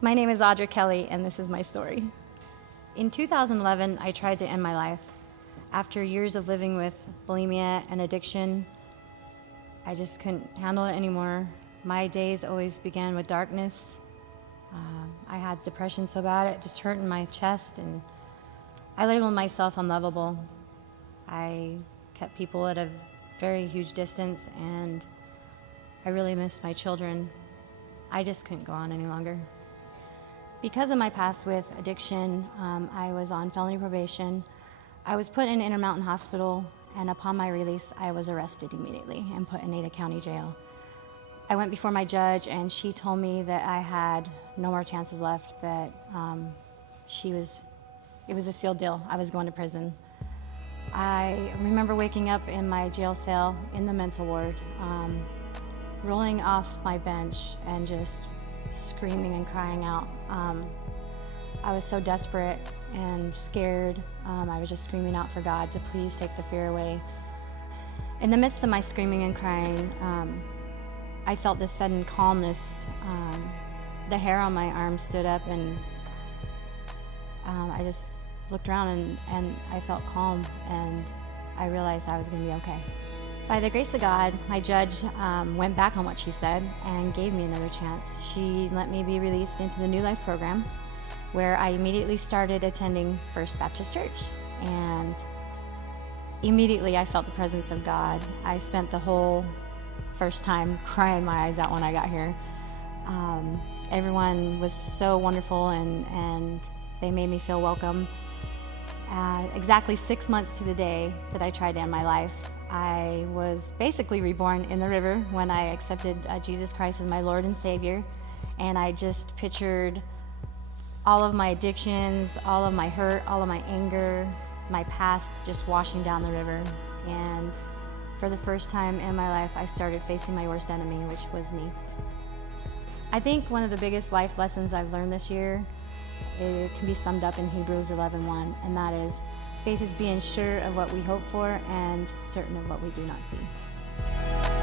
My name is Audra Kelly, and this is my story. In 2011, I tried to end my life. After years of living with bulimia and addiction, I just couldn't handle it anymore. My days always began with darkness. I had depression so bad it just hurt in my chest, and I labeled myself unlovable. I kept people at a very huge distance, and I really missed my children. I just couldn't go on any longer. Because of my past with addiction, I was on felony probation. I was put in Intermountain Hospital, and upon my release, I was arrested immediately and put in Ada County Jail. I went before my judge, and she told me that I had no more chances left, that it was a sealed deal. I was going to prison. I remember waking up in my jail cell in the mental ward, rolling off my bench and just screaming and crying out. I was so desperate and scared. I was just screaming out for God to please take the fear away. In the midst of my screaming and crying, I felt this sudden calmness. The hair on my arm stood up, and I just looked around and I felt calm, and I realized I was going to be okay. By the grace of God, my judge went back on what she said and gave me another chance. She let me be released into the New Life program, where I immediately started attending First Baptist Church. And immediately I felt the presence of God. I spent the whole first time crying my eyes out when I got here. Everyone was so wonderful, and they made me feel welcome. Exactly 6 months to the day that I tried to end my life, I was basically reborn in the river when I accepted Jesus Christ as my Lord and Savior. And I just pictured all of my addictions, all of my hurt, all of my anger, my past just washing down the river. And for the first time in my life, I started facing my worst enemy, which was me. I think one of the biggest life lessons I've learned this year, it can be summed up in Hebrews 11:1, and that is, faith is being sure of what we hope for and certain of what we do not see.